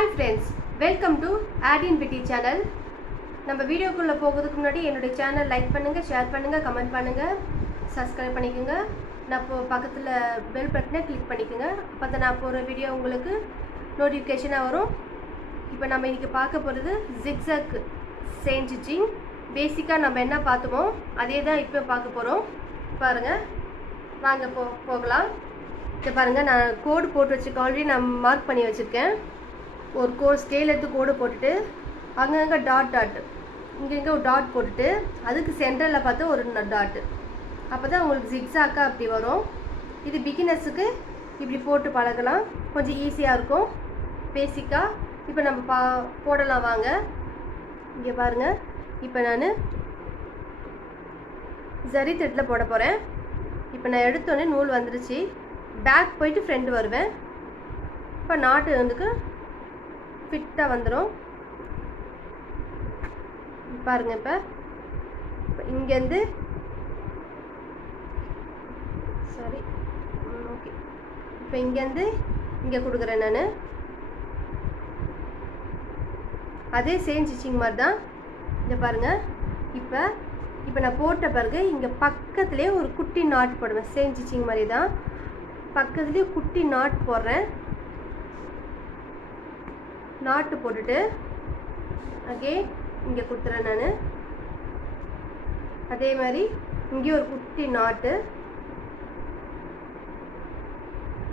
Hi friends, welcome to Adin Bitty channel. நம்ம வீடியோக்குள்ள போகிறதுக்கு முன்னாடி என்னோட சேனல் லைக் பண்ணுங்க, ஷேர் பண்ணுங்க, கமெண்ட் பண்ணுங்க, சப்ஸ்கிரைப் பண்ணிக்கோங்க. நான் பக்கத்துல பெல் பட்டனை கிளிக் பண்ணிக்கோங்க. அப்பதான் நான் போற வீடியோ உங்களுக்கு நோட்டிஃபிகேஷனா வரும். இப்போ நம்ம இன்னைக்கு பார்க்க போறது zigzag chain stitching. பேசிக்கா நம்ம என்ன பார்த்தோமோ அதே தான் இப்போ பார்க்க போறோம். பாருங்க. வாங்க போகலாம். இத பாருங்க, நான் கோட் போட்டு வச்சிருக்கேன். ஆல்ரெடி நான் மார்க் பண்ணி வச்சிருக்கேன். ஒரு கோட் ஸ்கேல் எடுத்து கோடு போட்டுட்டு அங்கங்க டாட் இங்க ஒரு டாட் போட்டுட்டு அதுக்கு சென்டரில் பார்த்து ஒரு டாட். அப்பதான் உங்களுக்கு ஜிக்ஸாக்கா அப்படி வரும். இது பிகினர்ஸுக்கு இப்படி போட்டு பழகலாம், கொஞ்சம் ஈஸியாக இருக்கும். பேசிக்கா இப்போ நம்ம போடலாம் வாங்க. இங்கே பாருங்க, இப்போ நான் ஜரி த்ரெட்டில் போட போகிறேன். இப்போ நான் எடுத்தோடனே நூல் வந்துருச்சு. பேக் போயிட்டு ஃப்ரண்ட் வருவேன். இப்போ நாட்டு வந்துக்கு ஃபிட்டாக வந்துடும். பாருங்க, இப்போ இங்கேருந்து சாரி ஓகே, இப்போ இங்கேருந்து இங்கே கொடுக்குறேன் நான். அதே சேம் ஸ்டிச்சிங் மாதிரி தான். இங்கே பாருங்கள், இப்போ நான் போட்ட பிறகு இங்கே பக்கத்துலேயே ஒரு குட்டி நாட் போடுவேன். சேம் ஸ்டிச்சிங் மாதிரி தான், பக்கத்துலேயே குட்டி நாட் போடுறேன். நாட்டு போட்டுட்டு அகெயின் இங்கே கொடுத்துறேன் நான். அதே மாதிரி இங்கே ஒரு குட்டி நாட்டு,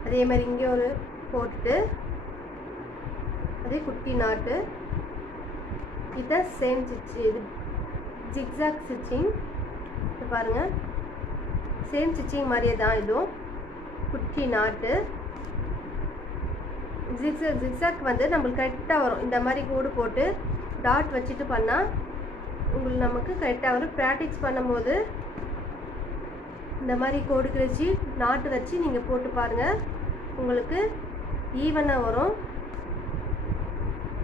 அதே மாதிரி இங்கே ஒரு போட்டுட்டு அதே குட்டி நாட்டு. இதுதான் சேம் இது ஜிக்ஸாக் ஸ்டிச்சிங். இது பாருங்கள், சேம் ஸ்டிச்சிங் மாதிரியே தான் இதுவும். குட்டி நாட்டு ஜிக்ஸாக் வந்து நம்மளுக்கு கரெக்டாக வரும். இந்த மாதிரி கோடு போட்டு டாட் வச்சுட்டு பண்ணால் உங்களுக்கு நமக்கு கரெக்டாக வரும். ப்ராக்டிஸ் பண்ணும்போது இந்த மாதிரி கோடு கிழிச்சு நாட்டு வச்சு நீங்கள் போட்டு பாருங்கள், உங்களுக்கு ஈவனாக வரும்.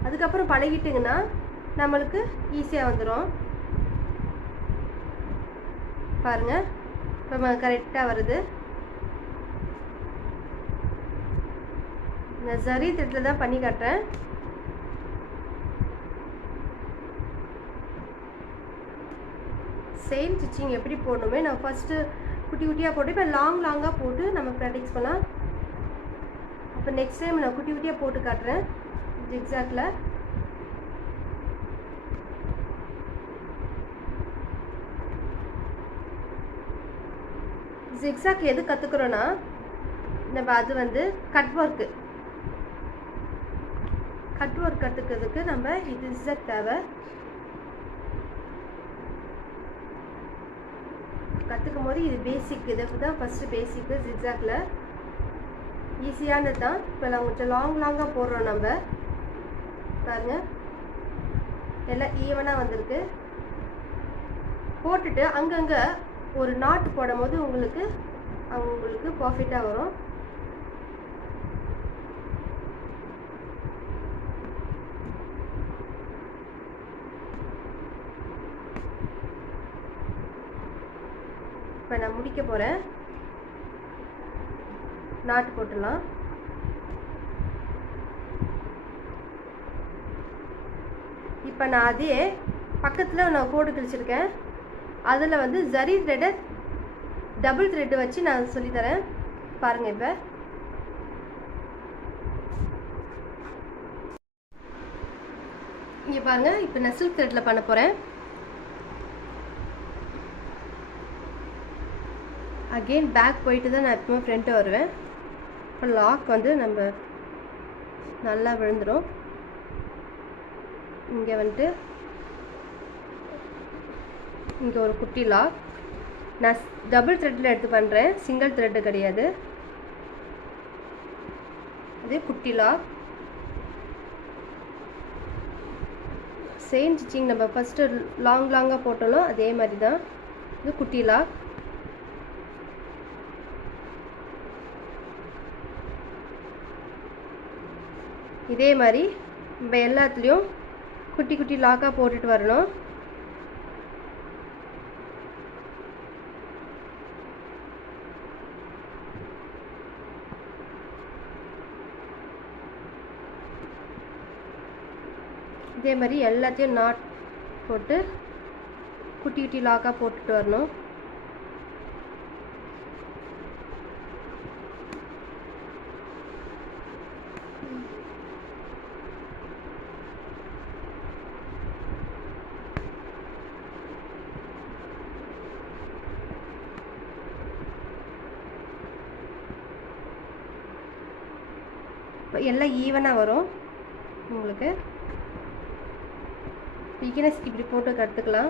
அதுக்கப்புறம் பழகிட்டிங்கன்னா நம்மளுக்கு ஈஸியாக வந்துடும். பாருங்கள், இப்போ கரெக்டாக வருது. நான் ஜரி த்ரெட்டில் தான் பண்ணி காட்டுறேன். செயின் ஸ்டிச்சிங் எப்படி போடணுமே நான் ஃபஸ்ட்டு குட்டி குட்டியாக போட்டு இப்போ லாங்காக போட்டு நம்ம ப்ராக்டிஸ் பண்ணலாம். அப்போ நெக்ஸ்ட் டைம் நான் குட்டி குட்டியாக போட்டு காட்டுறேன் ஜிக்ஸாக்ல. ஜிக்ஸாக் எது கற்றுக்குறோன்னா, நம்ம அது வந்து கட் ஒர்க்கு கற்றுக்கிறதுக்கு நம்ம இது ஜிக்ஸாக் தேவை. கற்றுக்கும் போது இது பேசிக், இதுக்கு தான் ஃபஸ்ட்டு பேசிக்கு. ஜிக்ஸாக்ல ஈஸியானது தான். இப்போ நான் கொஞ்சம் லாங்காக போடுறோம் நம்ம. பாருங்க, எல்லாம் ஈவனாக வந்திருக்கு. போட்டுட்டு அங்கங்கே ஒரு நாட்டு போடும் போது உங்களுக்கு பர்ஃபெக்டாக வரும். இப்போ நான் முடிக்க போகிறேன். நாட்டு போட்டுடலாம். இப்போ நான் அதே பக்கத்தில் நான் கோடு கிழிச்சிருக்கேன். அதில் வந்து ஜரி த்ரெட்டை டபுள் த்ரெட்டு வச்சு நான் சொல்லித்தரேன். பாருங்கள், இப்போ இங்கே பாருங்கள், இப்போ நான் சில்க் த்ரெட்டில் பண்ண போகிறேன். அகெயின் பேக் போயிட்டு தான் நான் எப்பவுமே ஃப்ரண்ட்டு வருவேன். இப்போ லாக் வந்து நம்ம நல்லா விழுந்துடும். இங்கே வந்துட்டு இங்கே ஒரு குட்டி லாக். நான் டபுள் த்ரெட்டில் எடுத்து பண்ணுறேன், சிங்கிள் த்ரெட்டு கிடையாது. அதே குட்டி லாக். செயின் ஸ்டிச்சிங் நம்ம ஃபஸ்ட்டு லாங்காக போட்டோம்னா அதே மாதிரி தான். இது குட்டி லாக். இதே மாதிரி நம்ம எல்லாத்துலேயும் குட்டி குட்டி லாக்காக போட்டுட்டு வரணும். இதே மாதிரி எல்லாத்தையும் நாட் போட்டு குட்டி குட்டி லாக்காக போட்டுட்டு வரணும். எல்லாம் ஈவனாக வரும். உங்களுக்கு பிகினர்ஸ்க்கு இப்படி போட்டு கற்றுக்கலாம்.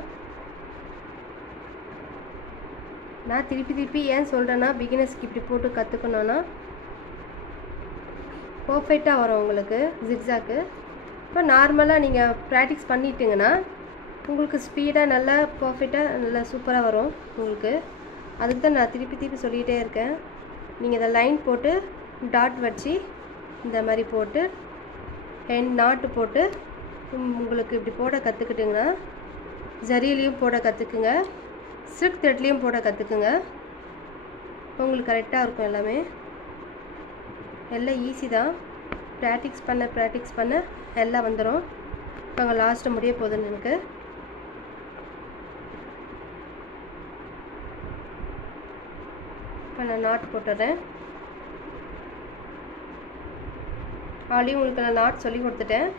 நான் திருப்பி ஏன் சொல்கிறேன்னா, பிகினர்ஸ்க்கு இப்படி போட்டு கற்றுக்கணுன்னா பர்ஃபெக்டாக வரும் உங்களுக்கு ஜிக்ஸாக்கு. இப்போ நார்மலாக நீங்கள் ப்ராக்டிஸ் பண்ணிட்டீங்கன்னா உங்களுக்கு ஸ்பீடாக நல்லா பர்ஃபெக்டாக நல்லா சூப்பராக வரும் உங்களுக்கு. அதுக்கு தான் நான் திருப்பி சொல்லிகிட்டே இருக்கேன். நீங்கள் இதை லைன் போட்டு டாட் வச்சு இந்த மாதிரி போட்டு நாட்டு போட்டு உங்களுக்கு இப்படி போட கற்றுக்கிட்டிங்கன்னா ஜரிலையும் போட கற்றுக்குங்க, சில்க் த்ரெட்லேயும் போட கற்றுக்குங்க. உங்களுக்கு கரெக்டாக இருக்கும். எல்லாமே எல்லாம் ஈஸி தான். ப்ராக்டிஸ் பண்ண எல்லாம் வந்துடும். இப்போ அங்கே லாஸ்ட்டு முடிய போகுதுன்னு எனக்கு. இப்போ நான் நாட் போட்டுறேன். ஆல்ரெடி உங்களுக்கு நான் நாட் சொல்லி கொடுத்துட்டேன்.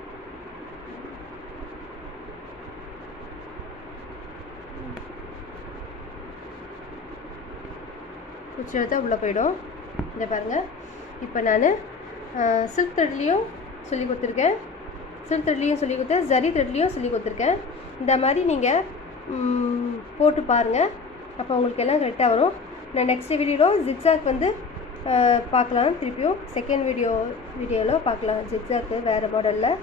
குச்சி எடுத்தால் உள்ளே போயிடும். இதை பாருங்கள். இப்போ நான் சில்க் த்ரெட்லேயும் சொல்லி கொடுத்துருக்கேன், ஜரி த்ரெட்லேயும் சொல்லி கொடுத்துருக்கேன். இந்த மாதிரி நீங்கள் போட்டு பாருங்கள். அப்போ உங்களுக்கு எல்லாம் கரெக்டாக வரும். நான் நெக்ஸ்ட் வீடியோவில் ஜிக்ஸாக் வந்து பார்க்கலாம். திருப்பியும் செகண்ட் வீடியோவில் பார்க்கலாம் ஜிக்ஸாக்கு வேறு மாடலில்.